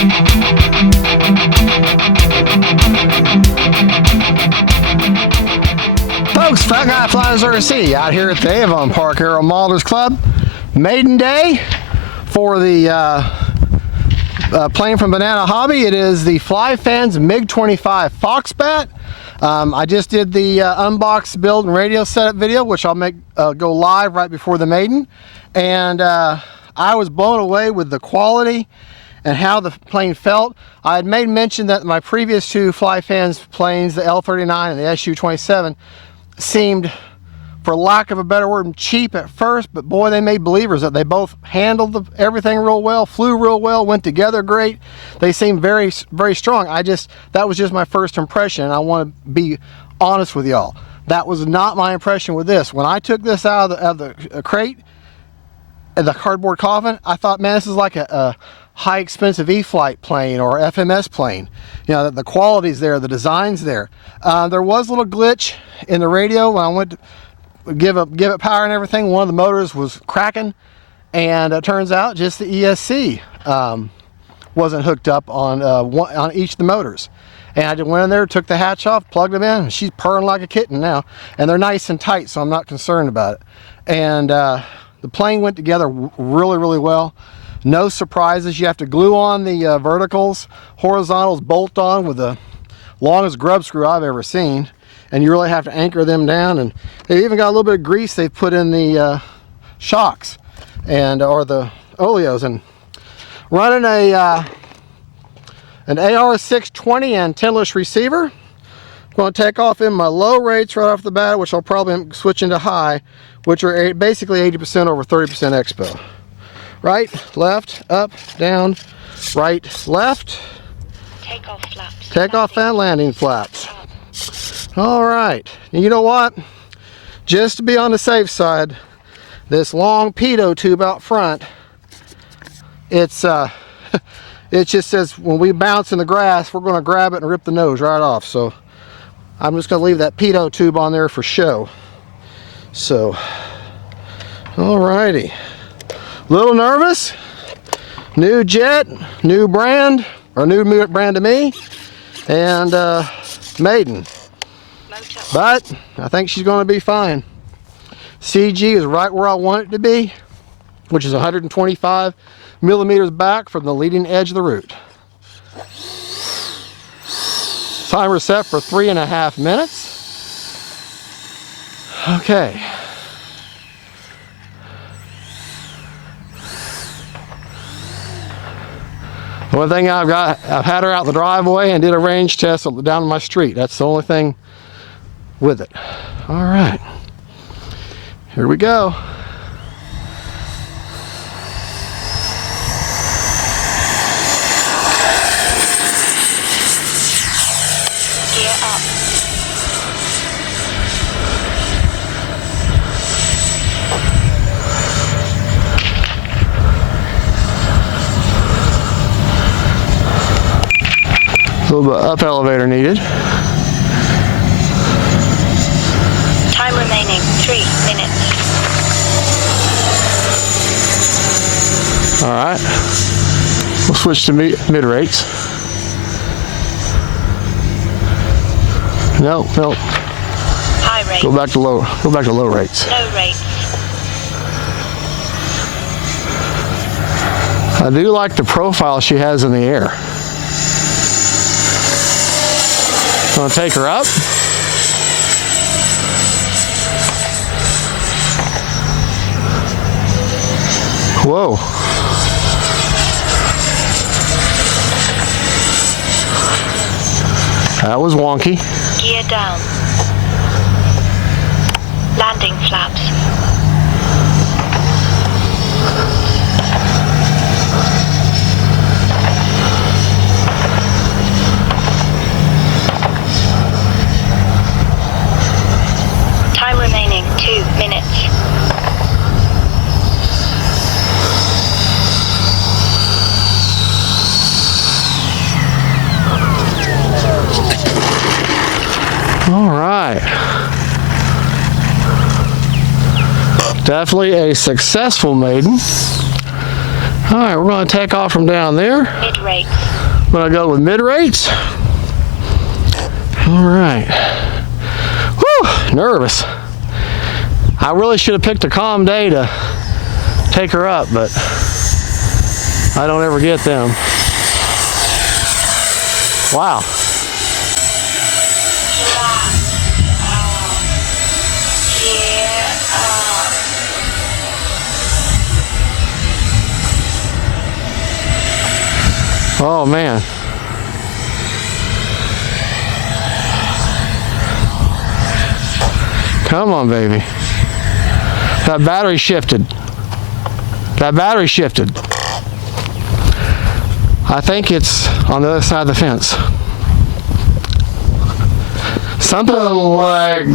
Folks, FLYFANS out here at the Avon Park Aero Modelers Club. Maiden day for the plane from Banana Hobby. It is the FLYFANS MiG-25 Foxbat. I just did the unbox, build, and radio setup video, which I'll make go live right before the maiden. And I was blown away with the quality and how the plane felt. I had made mention that my previous two FLYFANS planes, the L-39 and the SU-27, seemed, for lack of a better word, cheap at first, but boy, they made believers that they both handled everything real well, flew real well, went together great. They seemed very, very strong. That was just my first impression, and I want to be honest with y'all. That was not my impression with this. When I took this out of the crate, and the cardboard coffin, I thought, man, this is like a high expensive E-flight plane or FMS plane. You know, the quality's there, the design's there. There was a little glitch in the radio when I went to give it power and everything. One of the motors was cracking, and it turns out just the ESC wasn't hooked up on each of the motors. And I just went in there, took the hatch off, plugged them in, and she's purring like a kitten now. And they're nice and tight, so I'm not concerned about it. And the plane went together really, really well. No surprises. You have to glue on the verticals. Horizontals bolt on with the longest grub screw I've ever seen. And you really have to anchor them down. And they even got a little bit of grease they've put in the shocks or the oleos. And running an AR-620 antenna-less receiver. I'm going to take off in my low rates right off the bat, which I'll probably switch into high, which are basically 80% over 30% expo. Right, left, up, down, right, left. Takeoff flaps. Takeoff and landing flaps. All right, and you know what? Just to be on the safe side, this long pitot tube out front, it just says when we bounce in the grass, we're going to grab it and rip the nose right off. So I'm just going to leave that pitot tube on there for show. So, all righty. Little nervous. New jet, new brand, or new brand to me, and maiden. But I think she's going to be fine. CG is right where I want it to be, which is 125 millimeters back from the leading edge of the root. Timer set for 3.5 minutes. Okay. The one thing I've had her out the driveway and did a range test down my street. That's the only thing with it. All right, here we go. Gear up. A little bit up elevator needed. Time remaining 3 minutes. All right, we'll switch to mid rates. No. High rate. Go back to low. Go back to low rates. Low rates. I do like the profile she has in the air. I'm gonna take her up. Whoa. That was wonky. Gear down. Landing flaps. Time remaining 2 minutes. All right. Definitely a successful maiden. All right, we're going to take off from down there. Mid-rates. I'm going to go with mid-rates. All right. Whew, nervous. I really should have picked a calm day to take her up, but I don't ever get them. Wow. Oh man. Come on, baby. That battery shifted. That battery shifted. I think it's on the other side of the fence. Something like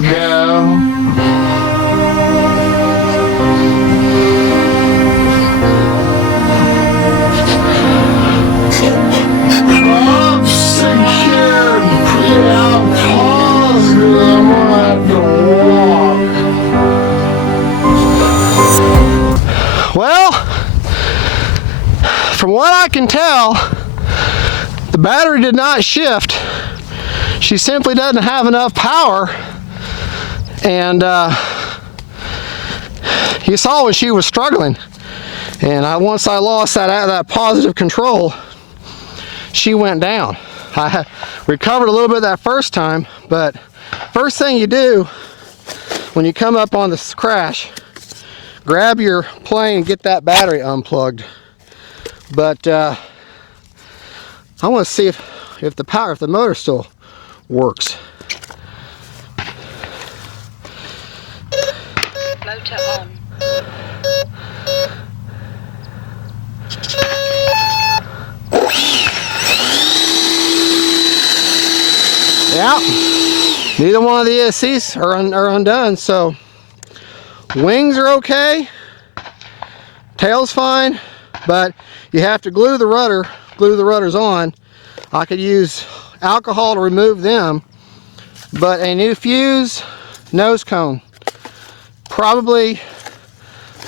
well, from what I can tell, the battery did not shift. She simply doesn't have enough power. And you saw when she was struggling. And once I lost that positive control, she went down. I recovered a little bit that first time, but first thing you do when you come up on this crash, grab your plane and get that battery unplugged. But I want to see if the motor still works. Motor on. Yeah, neither one of the ESCs are undone, so wings are okay, tail's fine, but you have to glue the rudders on. I could use alcohol to remove them, but a new fuse, nose cone, probably.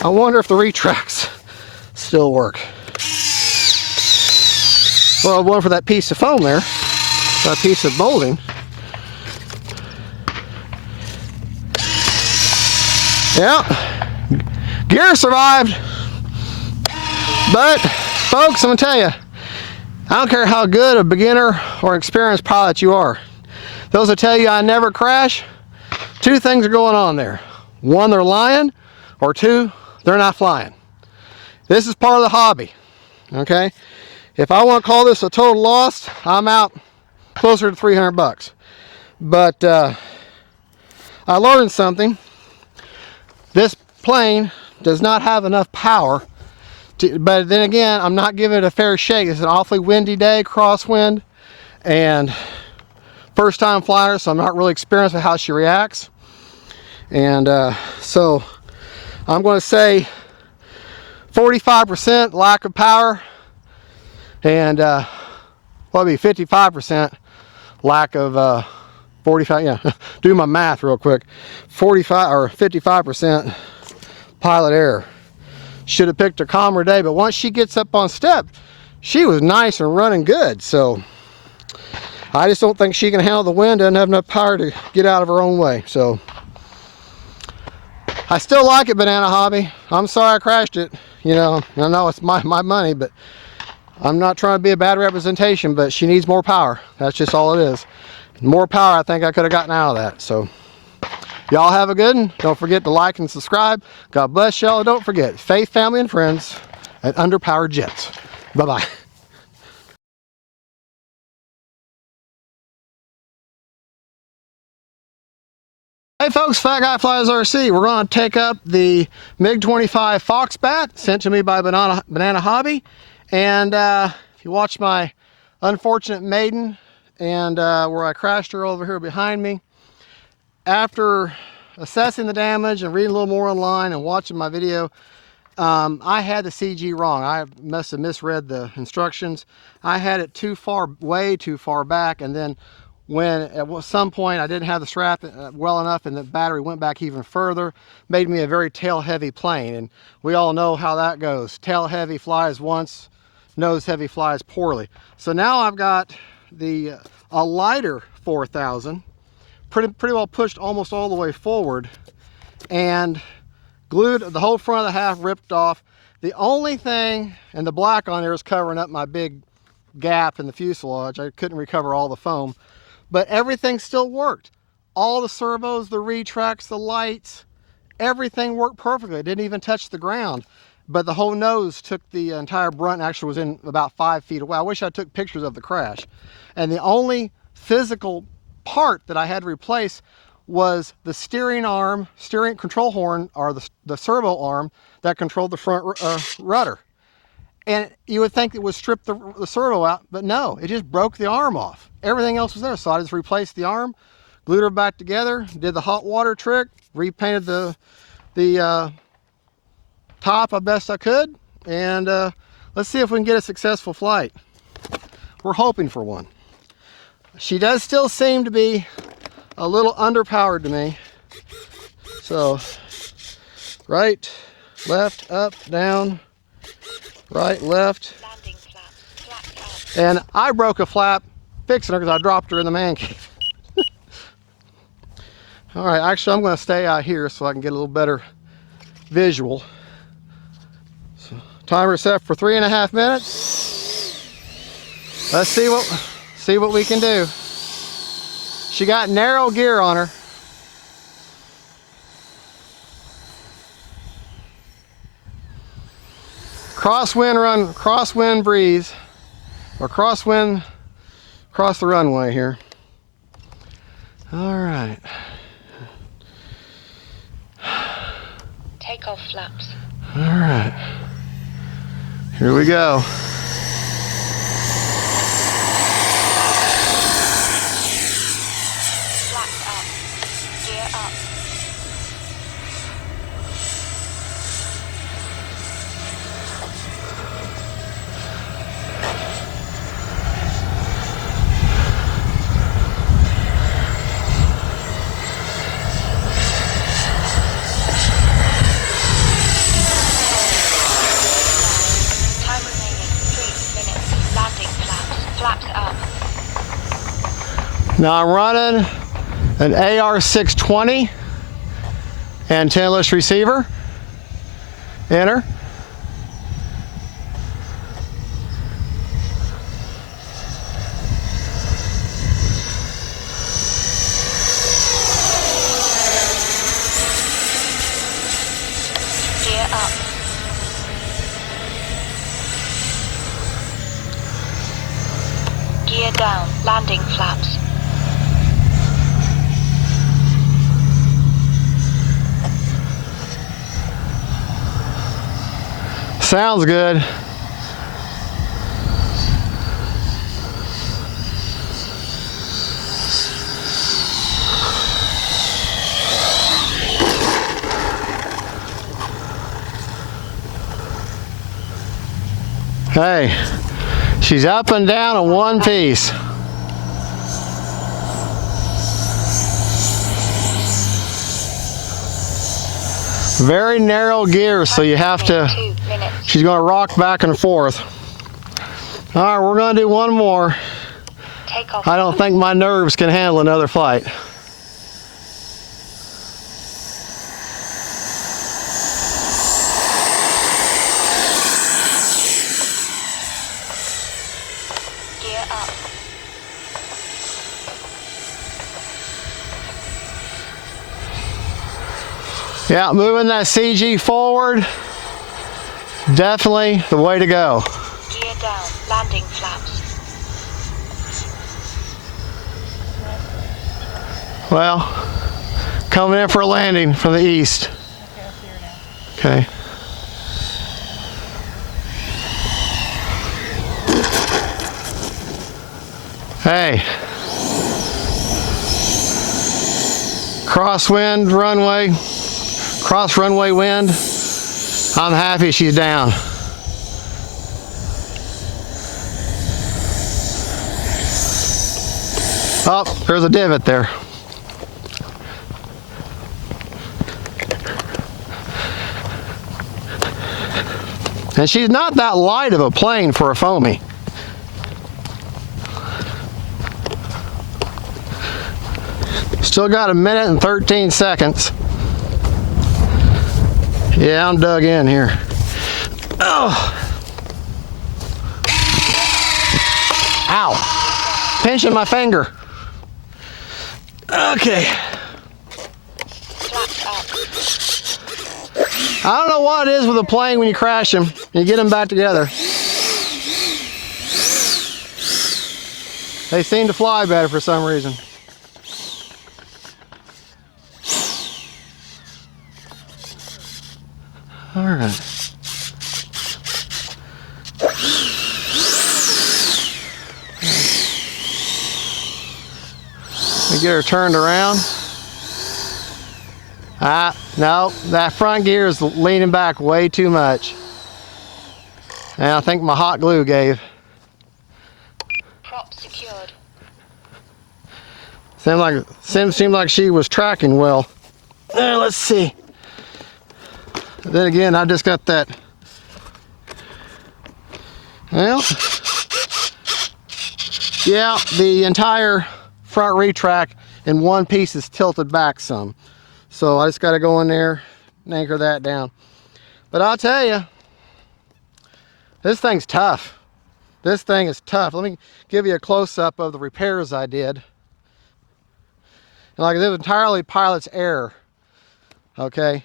I wonder if the retracts still work. Well, one for that piece of foam there, that piece of molding. Yeah, gear survived, but folks, I'm gonna tell you, I don't care how good a beginner or experienced pilot you are. Those that tell you I never crash, two things are going on there. One, they're lying, or two, they're not flying. This is part of the hobby, okay? If I want to call this a total loss, I'm out closer to 300 bucks. But I learned something. This plane does not have enough power but then again, I'm not giving it a fair shake. It's an awfully windy day, crosswind, and first time flyer, so I'm not really experienced with how she reacts. And so I'm going to say 45% lack of power, and probably 55% lack of 45, yeah, do my math real quick, 45 or 55% pilot error. Should have picked a calmer day, but once she gets up on step, she was nice and running good. So I just don't think she can handle the wind, doesn't have enough power to get out of her own way. So I still like it, Banana Hobby. I'm sorry I crashed it. You know, I know it's my money, but I'm not trying to be a bad representation, but she needs more power. That's just all it is. More power, I think I could have gotten out of that. So y'all have a good one. Don't forget to like and subscribe. God bless y'all. Don't forget, faith, family, and friends at Underpowered Jets. Bye-bye. Hey folks, Fat Guy Flies RC. We're going to take up the MiG-25 Foxbat sent to me by Banana Hobby. And if you watch my unfortunate maiden and where I crashed her over here behind me, after assessing the damage and reading a little more online and watching my video, I had the CG wrong. I must have misread the instructions. I had it too far, way too far back, and then when at some point I didn't have the strap well enough and the battery went back even further, made me a very tail heavy plane. And we all know how that goes. Tail heavy flies once, nose heavy flies poorly. So now I've got a lighter 4000, pretty well pushed almost all the way forward, and glued the whole front of the half, ripped off. The only thing, and the black on there is covering up my big gap in the fuselage. I couldn't recover all the foam, but everything still worked. All the servos, the retracts, the lights, everything worked perfectly. It didn't even touch the ground, but the whole nose took the entire brunt, actually was in about 5 feet away. I wish I took pictures of the crash. And the only physical part that I had to replace was the steering arm, steering control horn, or the servo arm that controlled the front rudder. And you would think it would strip the servo out, but no, it just broke the arm off. Everything else was there, so I just replaced the arm, glued her back together, did the hot water trick, repainted the top as best I could, and let's see if we can get a successful flight. We're hoping for one. She does still seem to be a little underpowered to me. So, right, left, up, down, right, left. Landing flaps, flaps up. And I broke a flap fixing her because I dropped her in the man cave. All right, actually I'm going to stay out here so I can get a little better visual. So, timer set for 3.5 minutes. Let's see what we can do. She got narrow gear on her. Crosswind breeze, or crosswind across the runway here. All right. Takeoff flaps. All right. Here we go. Flaps up. Gear up. Time remaining 3 minutes. Landing flaps. Flaps up. Now I'm running an AR620 antennaless receiver. Enter. Gear up. Gear down. Landing flaps. Sounds good. Hey, she's up and down in one piece. Very narrow gears, so you have to, 2 minutes. she's going to rock back and forth. All right, we're going to do one more. Takeoff. I don't think my nerves can handle another flight. Gear up. Yeah, moving that CG forward, definitely the way to go. Gear down. Landing flaps. Well, coming in for a landing from the east. Okay. Hey. Crosswind runway, cross runway wind. I'm happy she's down. Oh, there's a divot there. And she's not that light of a plane for a foamy. Still got 1 minute and 13 seconds. Yeah, I'm dug in here. Oh. Ow. Pinching my finger. Okay. I don't know what it is with a plane when you crash them and you get them back together. They seem to fly better for some reason. All right. We get her turned around. No, that front gear is leaning back way too much. And I think my hot glue gave. Prop secured. Seemed like she was tracking well. Let's see. Then again, I just got that. Well, yeah, the entire front retract in one piece is tilted back some. So I just got to go in there and anchor that down. But I'll tell you, this thing's tough. This thing is tough. Let me give you a close-up of the repairs I did. And like, this was entirely pilot's error. Okay.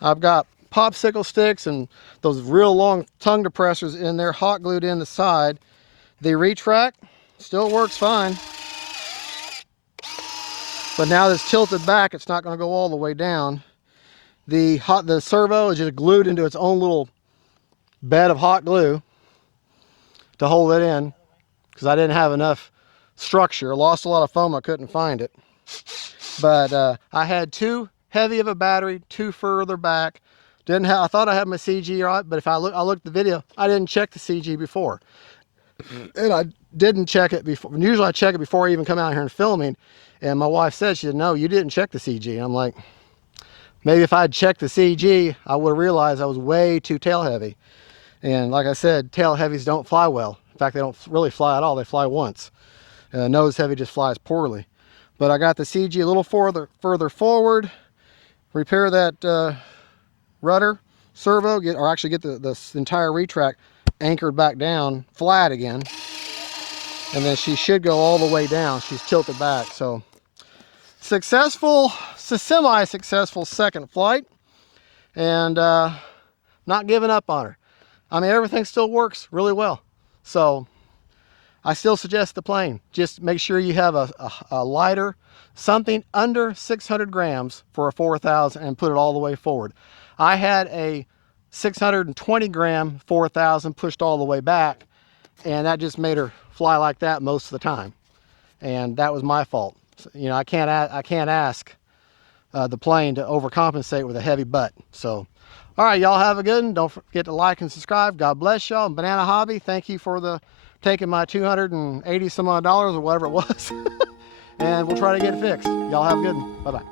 I've got popsicle sticks and those real long tongue depressors in there, hot glued in the side. The retract still works fine. But now that it's tilted back, it's not going to go all the way down. The servo is just glued into its own little bed of hot glue to hold it in, because I didn't have enough structure. I lost a lot of foam, I couldn't find it. But I had too heavy of a battery, too further back. I thought I had my CG right, but if I looked at the video, I didn't check the CG before. And I didn't check it before. Usually I check it before I even come out here and filming. And my wife said, she said, no, you didn't check the CG. And I'm like, maybe if I'd checked the CG, I would have realized I was way too tail heavy. And like I said, tail heavies don't fly well. In fact, they don't really fly at all. They fly once. Nose heavy just flies poorly. But I got the CG a little further forward, repair that rudder, servo, get the entire retract anchored back down flat again. And then she should go all the way down. She's tilted back. So semi-successful second flight, and not giving up on her. I mean, everything still works really well. So I still suggest the plane. Just make sure you have a lighter, something under 600 grams for a 4000, and put it all the way forward. I had a 620 gram 4000 pushed all the way back, and that just made her fly like that most of the time. And that was my fault. You know, I can't ask the plane to overcompensate with a heavy butt. So, all right, y'all have a good one. Don't forget to like and subscribe. God bless y'all. Banana Hobby, thank you for taking my $280 some odd or whatever it was. And we'll try to get it fixed. Y'all have a good one. Bye-bye.